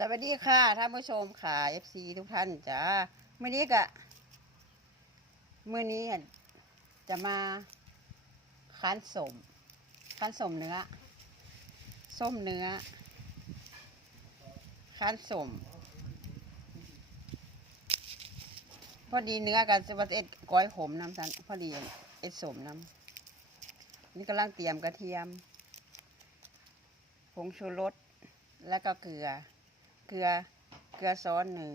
สวัสดีค่ะท่านผู้ชมค่ะ FC ทุกท่านจ้าเมื่อนี้กะเมื่อนี้จะมาคั้นสมคั้นสมเนื้อ ส้มเนื้อคั้นสมพอดีเนื้อกันสวัสเอ็ดก้อยขมน้ำสันพอดีเอ็ดสมน้ำนี่กำลังเตรียมกระเทียมผงชูรสแล้วก็เกลือ เกลือเกลือซ้อนหนึ่ง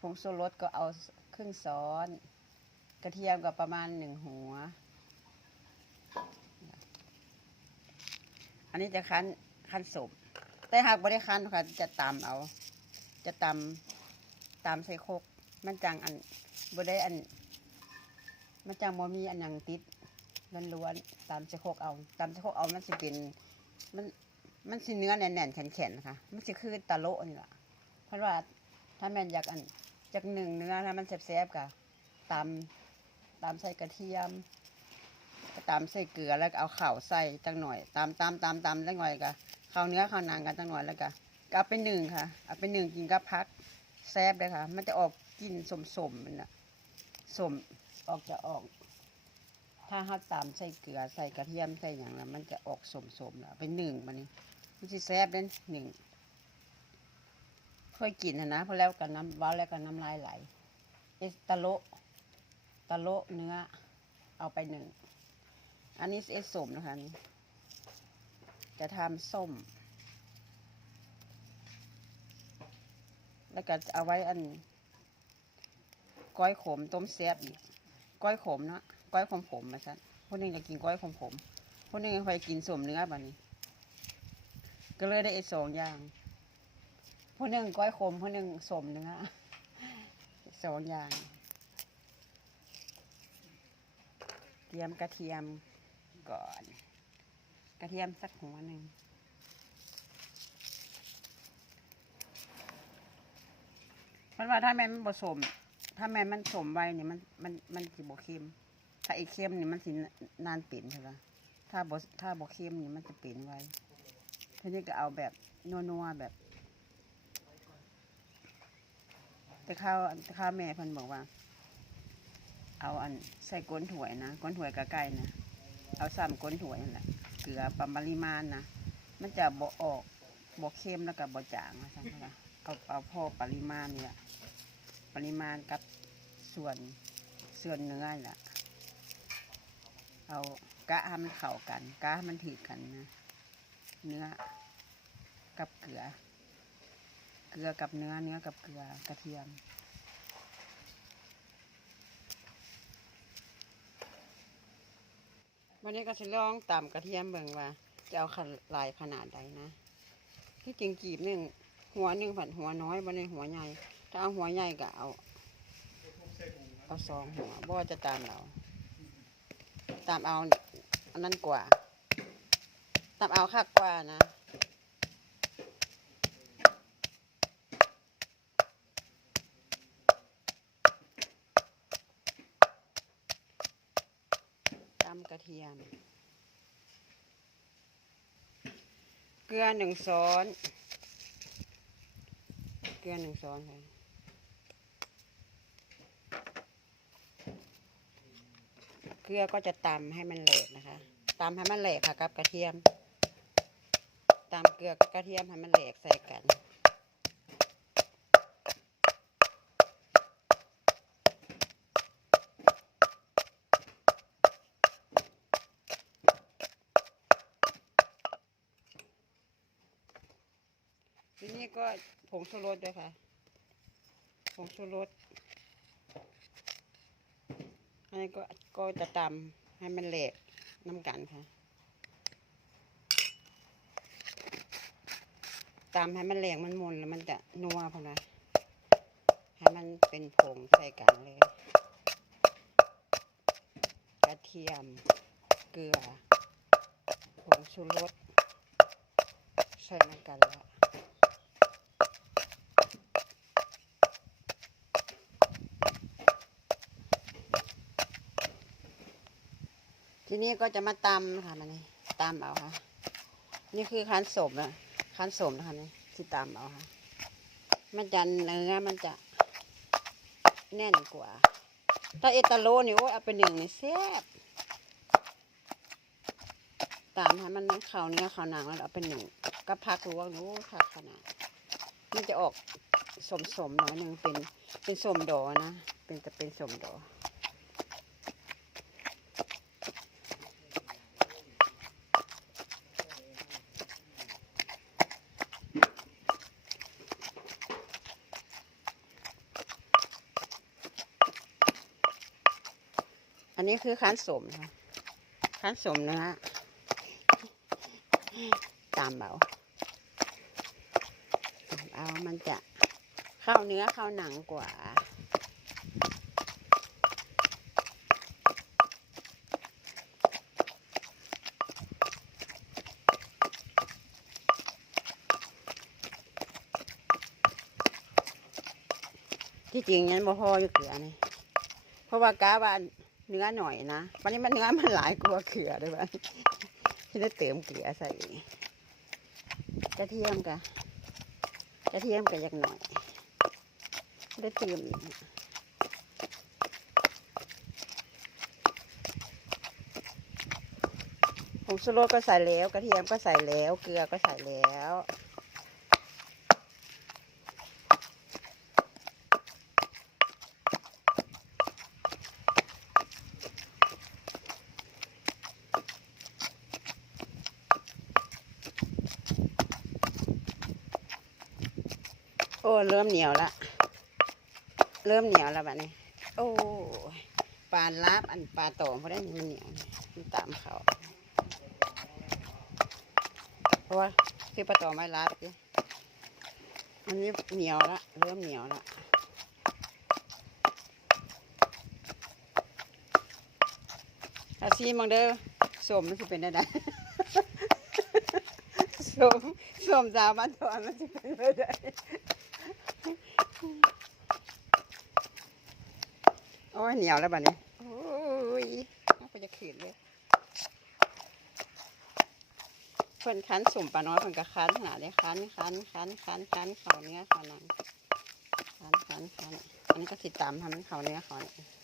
ผงชูรสก็เอาครึ่งซ้อน กระเทียมก็ประมาณหนึ่งหัว อันนี้จะคั้นคั้นสมแต่หากบริคั้นค่ะจะตำเอา จะตำตำใส่โครกมันจังอันบได้อัน มันจังบ่มีอันยังติดล้วนๆตำใส่โครกเอาตำใส่โครกเอามันสิเป็นมัน มันสิเนื้อแน่นๆแข็งๆนะคะมันสิคือตะโลนี่แหละเพราะว่าถ้าแม่นอยากอันจากหนึ่งเนื้อถ้ามันแซ่บๆกะตำตำใส่กระเทียมก็ตำใส่เกลือแล้วเอาข้าวใส่จังหน่อยตำตำตำตำจังหน่อยกะข้าวเนื้อข้าวนางกันจังหน่อยแล้วก็ก็เอาไปหนึ่งค่ะ เอาไปหนึ่งกินกับพักแซ่บเลยค่ะ มันจะออกกลิ่นสมๆมันน่ะสมออกจะออก ถ้าห้าตำใส่เกลือใส่กระเทียมใส่อย่างล้วมันจะออกสมๆแล้วเอาไปหนึ่งมันนี่ มันสิแซ่บเด่นหนึ่งค่อยกินนะนะเพราะแล้วกันน้ำว้าแล้วกันน้ำลายไหลเอสตะโลตะโลเนื้อ เอาไปหนึ่ง อันนี้เอสสมนะคะนี่จะทำส้ม แล้วก็เอาไว้อัน ก้อยขมต้มแซ่บอีกก้อยขมเนาะก้อยขมขมมาซะคนหนึงจะกินก้อยขมขมคนหนึงคอยกินสมเนื้อแบบนี้ ก็เลยได้ไอ้สองอย่างผู้หนึ่งก้อยขมผู้หนึ่งสมเนื้อสองอย่างเตรียมกระเทียมก่อน กระเทียมสักหัวหนึ่งมันว่าถ้าแม่มันผสม ถ้าแม่มันสมไว้เนี่ยมันมันมันสิบ่เค็มถ้าไอ้เค็มเนี่ยมันสินานเปลี่ยนใช่ปะถ้าบถ้าบ่เค็มเนี่ยมันจะเปลี่ยนไว้ ทีนี้ก็เอาแบบนัวๆแบบ แต่ข้าวแต่ข้าวแม่พิ่นบอกว่า เอาอันใส่ก้นถ้วยนะก้นถ้วยกะไก่นะเอาซ้ำก้นถ้วยนั่นแหละเกลือประปริมาณนะมันจะบ่ออกบ่เค็มแล้วก็บ่จางนะจ๊ะเอาเอาพอปริมาณนี่แหละปริมาณกับส่วนส่วนเนื้อแหละเอากะให้มันเข้ากันกะให้มันถีกันนะเนื้อ กับเกลือ เกลือกับเนื้อเนื้อกับเกลือกระเทียม วันนี้ก็จะลองตำกระเทียมเบิ่งว่า จะเอาขลายขนาดใดนะ ที่จริงกีบหนึ่งหัวหนึ่งผันหัวน้อยวันนี้หัวใหญ่ ถ้าเอาหัวใหญ่ก็เอาเอาสองหัวบ่จะตามเรา ตามเอาอันนั้นกว่า ตามเอาคักกว่านะ กระเทียม เกลือหนึ่งช้อน เกลือหนึ่งช้อนค่ะเกลือก็จะตำให้มันเหลกนะคะตำให้มันเหลกค่ะกับกระเทียมตำเกลือกับกระเทียมให้มันเหลกใส่กัน ทีนี้ ก็ผงชูรสด้วยค่ะ ผงชูรส อันนี้ก็ก็จะตำให้มันแหลกน้ำกันค่ะตำให้มันแหลกมันมนแล้วมันจะนัวพอนะให้มันเป็นผงใส่กันเลย กระเทียม เกลือ ผงชูรส ใส่น้ำกันแล้ว ทีนี้ก็จะมาตำค่ะมันนี่ตำเอาค่ะ นี่คือคั้นสมนะคั้นสมนะคะนี่สีสิตามเอาค่ะ มันจะเนื้อมันจะแน่นกว่า ถ้าเอตาโลนี่โอ้ยเอาไปหนึ่งนี่แซ่บตามให้มันเข้าเนื้อเข้าหนังแล้วเอาไปหนึ่งก็พักลวกนี่โอ้ยค่ะขนาดมันจะออกสมสมๆหน่อยหนึ่งเป็นเป็นสมดอนะ เป็นจะเป็นสมดอ นี้คือค้นสมค่ะค้นสมเนื้อตามเบาเอามันจะเข้าเนื้อเข้าหนังกว่าที่จริงยันบ่พออยู่เกลือนี่เพราะว่ากาว่า เนื้อหน่อยนะวันนี้มันเนื้อมันหลายกว่าเกลือด้วยบ้านที่ได้เติมเกลือใส่กระเทียมกะกระเทียมกะยักหน่อยได้เติมอีกผงชูรสก็ใส่แล้ว กระเทียมก็ใส่แล้ว เกลือก็ใส่แล้ว เริ่มเหนียวละ เริ่มเหนียวแล้วแบบนี้ โอ้ยปลาลาบอันปลาโตเพราะได้นี่มันเหนียวมันตามเขาเพราะว่าซื้อปลาโตไม่ลาบดิอันนี้เหนียวละ เริ่มเหนียวละอาซีมังเด้อสมมันจะเป็นได้ไดสมสมสาวบ้านตอนมันจะเป็นได้ได อ้ยเหนียวแล้วบัดนี้โอ้ยน่าจะขืนเลยเพิ่นคั้นสุ่มปลาน้อยเพิ่นก็คั้นขนาดเลยคั้นคั้นคั้นคั้นคั้นเขาเนื้อเขาหนังคั้นคั้นคั้นอันนี้ก็ติดตามทำให้เขาเนื้อเขาเนัง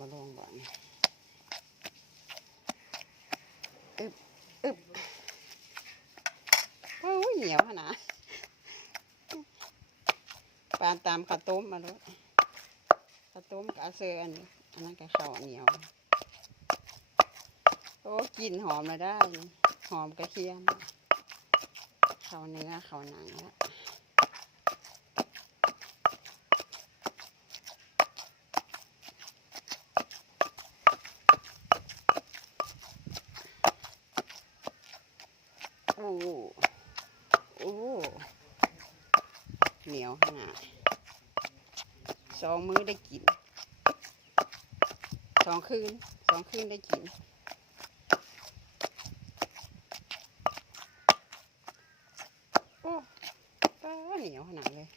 มาลงบ่อนอึบอึบโอ้ยเหนียวขนาด กระต้มมาแล้วยกระต้มกระเซออันนี้อันนั้นก็ข้าวเหนียวโอ้กลิ่นหอมเลยได้ หอมกระเทียมข้าวเนื้อข้าวหนังแล้ว โอ้โอ้เหนียวขนาดสองมื้อได้กิน สอง คืนสองคืนได้กินโอ้ป้าเหนียวขนาดเลย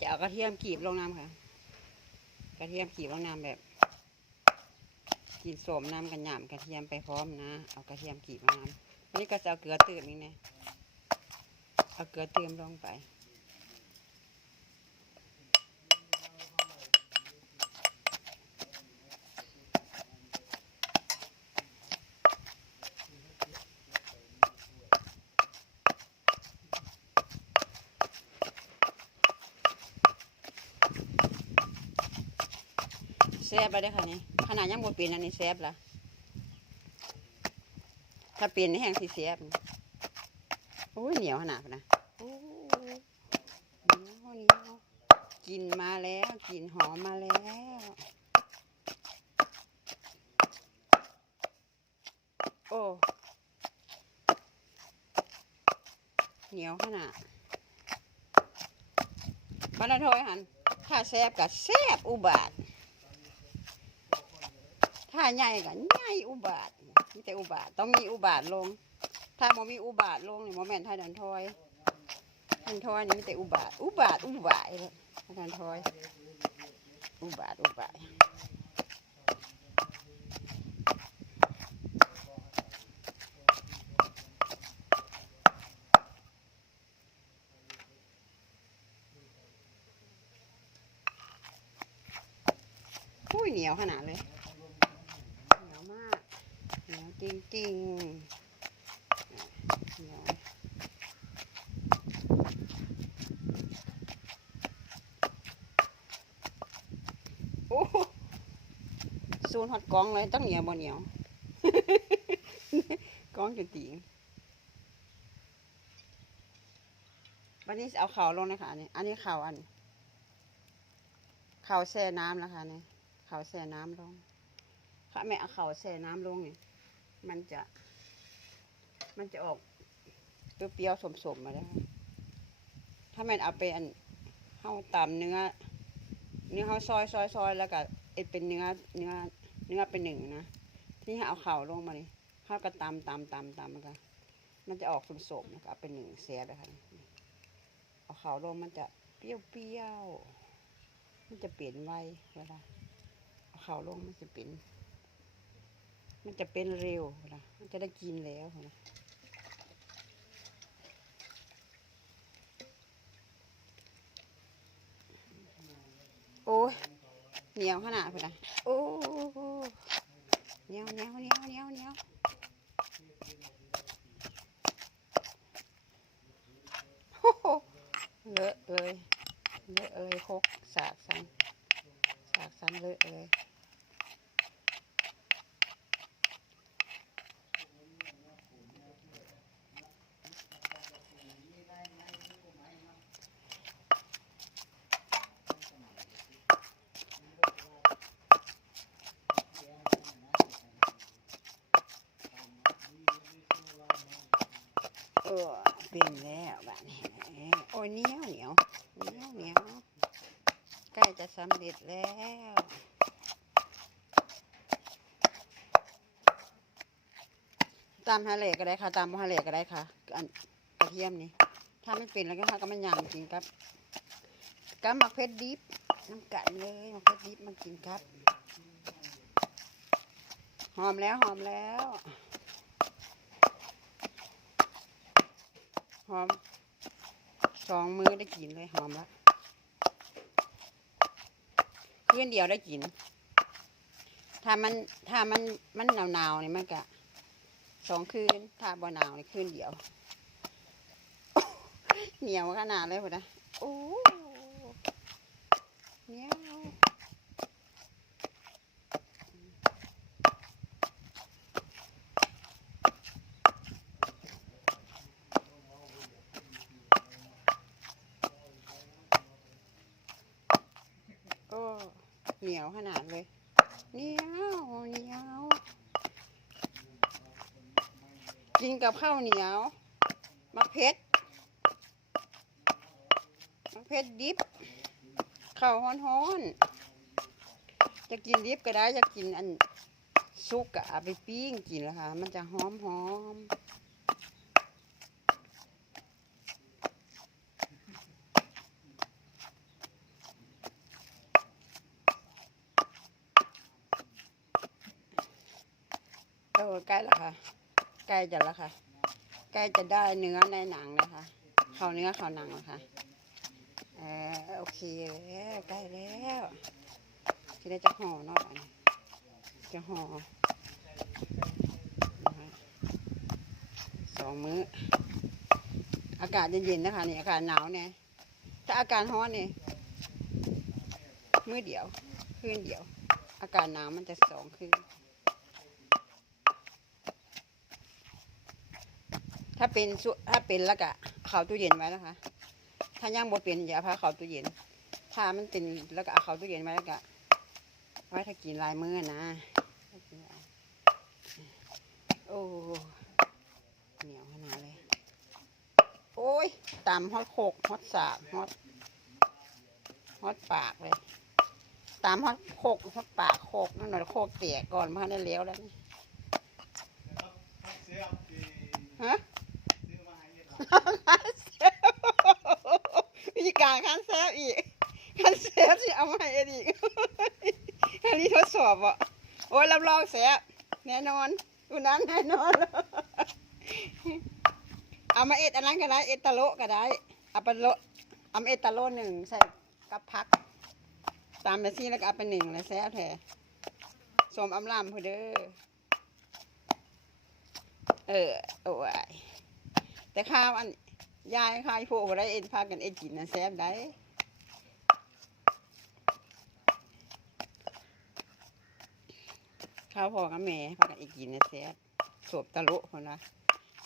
จะเอากระเทียมกรีบลงน้ำค่ะ กระเทียมกรีบลงน้ำแบบกินโสมน้ำกันหยามกระเทียมไปพร้อมนะ เอากระเทียมกรีบลงน้ำนี่ก็จะเอาเกลือเติมนี่นะเอาเกลือเติมลงไป ไปได้ค่ะนี่ขนาดยังบ่เป็นอันนี้แซ่บละถ้าเป็นนี่แห้งสิแซ่บโอ้ยเหนียวขนาดนะโอ้เหนียวเหนียวกกินมาแล้วกลินหอมมาแล้วโอ้เหนียวขนาดบรรทอยหันถ้าแซบกับแซบอุบาท ถ้าใหญ่กับใหญ่อุบาทมีแต่อุบาทต้องมีอุบาทลง ถ้าบ่มีอุบาทลงนี่โมแมนท่าดันทอยดันทอยนี่มีแต่อุบาท อุบาทอุบาทเลยท่าดันทอย อุบาทอุบาทอุ้ยเหนียวขนาดเลย เหนียวมาก เหนียว จริงๆเหนียวโอ้โหซูนฮอดกล้องเลยต้องเหนียวบ่เหนียวกล้องจุดติงวันนี้เอาเข่าลงนะคะอันนี้ อันนี้เข่าอันเข่าแช่น้ำนะคะนี่เข่าแช่น้ำลงถ้าไม่เอาเข่าแช่น้ำลงนี่ มันจะ มันจะออกเปรี้ยวๆสมๆมาได้วถ้าม่นเอาไปอันเข้าตามเนื้อ เนื้อเขาซอยซอยซอยแล้วก็เอ็ดเป็นเนื้อเนื้อเนื้อเป็นหนึ่งนะที่เอาเข่าลงมานี่เข้าก็ตำตำตำตำมันก็มันจะออกสมๆแล้วก็เอาเป็นหนึ่งเสียเลยค่ะเอาเข่าลงมันจะเปรี้ยวๆมันจะเปลี่ยนไวเวลาเอาเข่าลงมันจะเป็น มันจะเป็นเร็วเวลามันจะได้กินแล้วนะโอ้ยเหนียวขนาดเพื่อนะโอ้เหนียวเหนียวเหนียวเหนียวเหนียวเลอะเลยเลอะเลยคกสากสันสากสันเลอะเลย ออเป็นแล้วบ้านนี้โอ้ยเหนียวเหนียวเหนียวเหนียวใกล้จะสำเร็จแล้วตามฮาเลก็ได้ค่ะ ตามฮาเลก็ได้ค่ะอันกระเทียมนี่ถ้าไม่เป็นแล้วก็ค่ะก็มันยางจริงครับกับมักเพชรดิบน้ำกันเลยมักเพชรดิบมากินครับ หอมแล้วหอมแล้ว หอมสองมือได้กินเลยหอมแล้วคืนเดียวได้กิน ถ้ามันถ้ามันมันหนาวหนาวนี่มันก็สองคืน ถ้าบ่หนาวนี่คืนเดียว เหนียวขนาดเลยพุ่นนะโอ้เหนียวโอ้เหนียวขนาดเลยเหนียวเหนียว กับข้าวเหนียวมะเพ็ดมะเพ็ดดิบข้าวฮ้อนๆจะกินดิบก็ได้จะกินอันซุกกะเอาไปปิ้งกินล้วค่ะ มันจะหอมหอมเออใกล้แล้วค่ะ ใกล้จะแล้วค่ะ ใกล้จะได้เนื้อในหนังแล้วค่ะเข้าเนื้อเข้าหนังแล้วค่ะเออโอเคแล้วใกล้แล้วที่ได้จะห่อเนอกอันนี้จะห่อสองมื้อ อากาศเย็นๆนะคะนี่อากาศหนาวเนี่ยถ้าอากาศร้อนเนี่ยมื้อเดียว คืนเดียว อากาศหนาวมันจะสองคืน ถ้าเป็นถ้าเป็นแล้วก็เขาตู้เย็นไว้นะคะ ถ้าย่างบ่เป็นอย่าพาเขาตู้เย็น ถ้ามันเป็นแล้วก็เอาเขาตู้เย็นไว้แล้วก็ไว้ถ้ากินลายมือนะโอ้เหนียวขนาดเลย โอ้ยตำฮอดโคกฮอดสาบฮอดฮอดปากเลยตำฮอดโคกฮอดปากโคกนั่นหน่อยโคกเตียก่อนมาได้เลี้ยวแล้วฮะ นี่ฮะวิธีการขั้นแซฟอีกขั้นแซฟสิเอามาให้เอ็ดอีกอันนี้ทดสอบอะโอ้ยรับรองแซฟแน่นอนอุนั้นแน่นอนเอามาเอ็ดอันนั้นก็ได้เอ็ดตะโลก็ได้เอาไปโลเอามาเอ็ดตะโลหนึ่งใส่กับพัก ตามไปซี่แล้วก็เอาไปหนึ่งเลยแซฟแท้สมอำลำพอเด้อเออโอ้ย แต่ข้าวอันยายข้ายพวกบ่ได้เอ็นพากันเอ็นกินนะแซ่บได้ข้าวพ่อกับแม่พากันเอ็นกินนะแซ่บสวบตะลุคนละ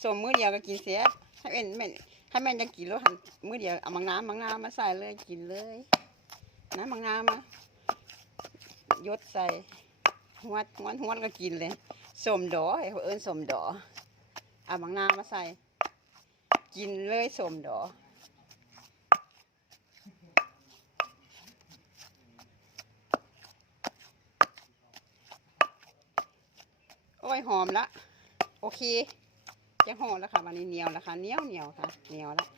สมมื้อเดียวก็กินแซ่บถ้เอ็นแม่นถ้แม่นจะกินแล้วมื้อเดียวเอามังน้ำมังน้ำมาใส่เลยกินเลยน้ำมังน้ำมายดใส่หวดหวดหวดก็กินเลยสมดอให้เขาเอิ้นสมดอเอามังน้ำมาใส่ กินเลยสมดอโอ้ยหอมละ โอเค จะหอมแล้วค่ะวันนี้เหนียวแล้วค่ะเหนียวเหนียวค่ะเหนียวแล้ว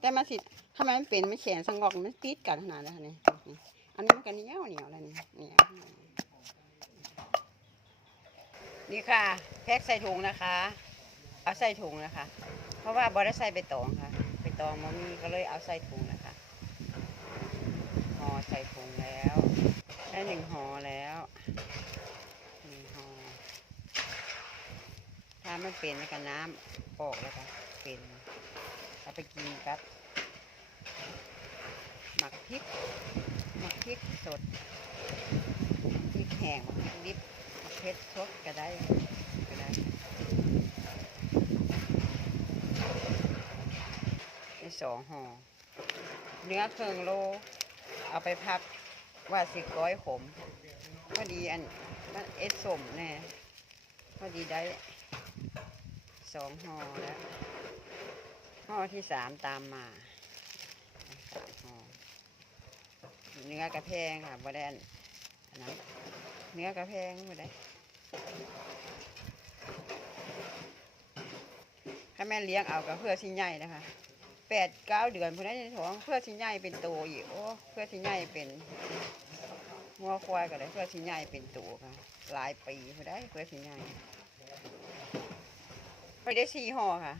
แต่มาสิทำไมมันเป็นไม่แข็งสงอกมันติดกันขนาดนั้นนี่นี่อันนี้มันก็เหนียวเหนียวแล้วนี่เหนียวนี่ค่ะ แพ็คใส่ถุงนะคะ เอาใส่ถุงนะคะ เพราะว่าบอได้ใส่ใบตองค่ะใบตองมันมีก็เลยเอาใส่ถุงนะคะห่อใส่ถุงแล้วได้หนึ่งห่อแล้วหนึ่งห่อถ้าไมันเป็นแล้วก็น้ำออกแล้วค่ะเป็นเอาไปกินครับหมักพริกหมักพริกสดพริกแห้งพริกดิบเผ็ดสดก็ได้ ได้ สองห่อเนื้อเครื่องโล เอาไปพับว่าสิก้อยขม พอดีอันมันเอ็ดสมแน่พอดีได้สองห่อแล้วห่อที่สามตามมาสามห่อเนื้อกระแพงค่ะบ่ได้อันนั้นเนื้อกระแพงบ่ได้ถ้าแม่เลี้ยงเอาก็เพื่อชิ้นใหญ่นะคะ ปดเก้าเดือนพอได้ในท้องเพื่อชิ้นใหญ่เป็นตัวอีกโอ้เพื่อชิ้นใหญ่เป็นงัวควายก็ได้เพื่อชิ้นใหญ่เป็นตัวค่ะหลายปีพอได้เพื่อชิ้นใหญ่ไปได้สี่ห่อค่ะ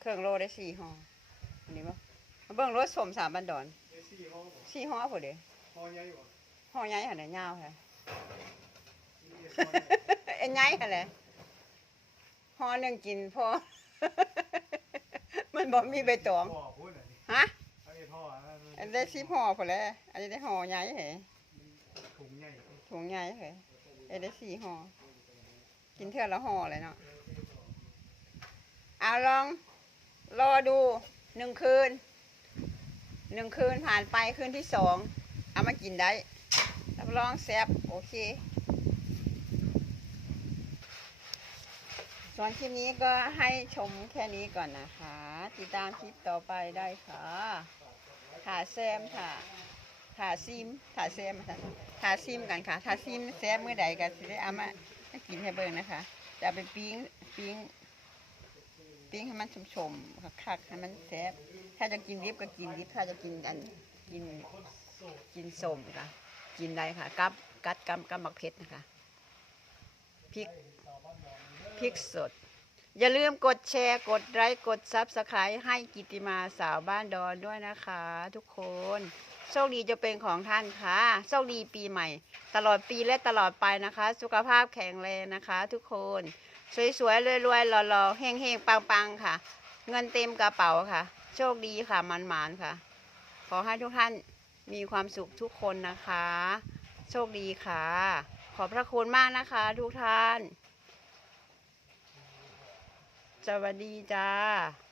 เครื่องโลได้สี่ห่ออันนี้มั้มาเบิ่งรถสมสามบันดอนสี่ห่อพอดีห่อใหญ่ค่ะเนี่ยยาวค่ะเอ็นใหญ่ค่ะเลยห่อหนึ่งกินพอ มันบอกมีใบตองพ่อพูดหน่อยดิฮะไอ้พ่ออันได้สิบห่อพอแล้วอันนี้ได้ห่อใหญ่เหรอถุงใหญ่ถุงใหญ่เหรออันได้สี่ห่อกินเท่าละห่อเลยเนาะเอาลองรอดูหนึ่งคืนหนึ่งคืนผ่านไปคืนที่สองเอามากินได้รับรองแซ่บโอเค ส่วนคลิปนี้ก็ให้ชมแค่นี้ก่อนนะคะ ติดตามคลิปต่อไปได้ค่ะถ่าแซมค่ะถ่าซิมถ่าแซมถ่าซิมกันค่ะถ่าซิมแซมเมื่อใดก็สิได้เอามากินให้เบิ่งนะคะ จะเอาไปปิ้งปิ้งปิ้งให้มันชมๆคักๆให้มันแซบถ้าจะกินดิบก็กินดิบถ้าจะกินอันกินกินสมค่ะ กินได้ค่ะ กับกัดกับกับมักเพชรนะคะพริก พริกสด อย่าลืมกดแชร์กดไลค์กดซับสไครต์ให้กิติมาสาวบ้านดอนด้วยนะคะ ทุกคนโชคดีจะเป็นของท่านค่ะโชคดีปีใหม่ ตลอดปีและตลอดไปนะคะ สุขภาพแข็งแรงนะคะ ทุกคน สวยๆรวยๆหล่อๆเฮงๆปังๆค่ะ เงินเต็มกระเป๋าค่ะ โชคดีค่ะมันๆค่ะ ขอให้ทุกท่านมีความสุขทุกคนนะคะ โชคดีค่ะ ขอบพระคุณมากนะคะ ทุกท่าน สวัสดีจ้า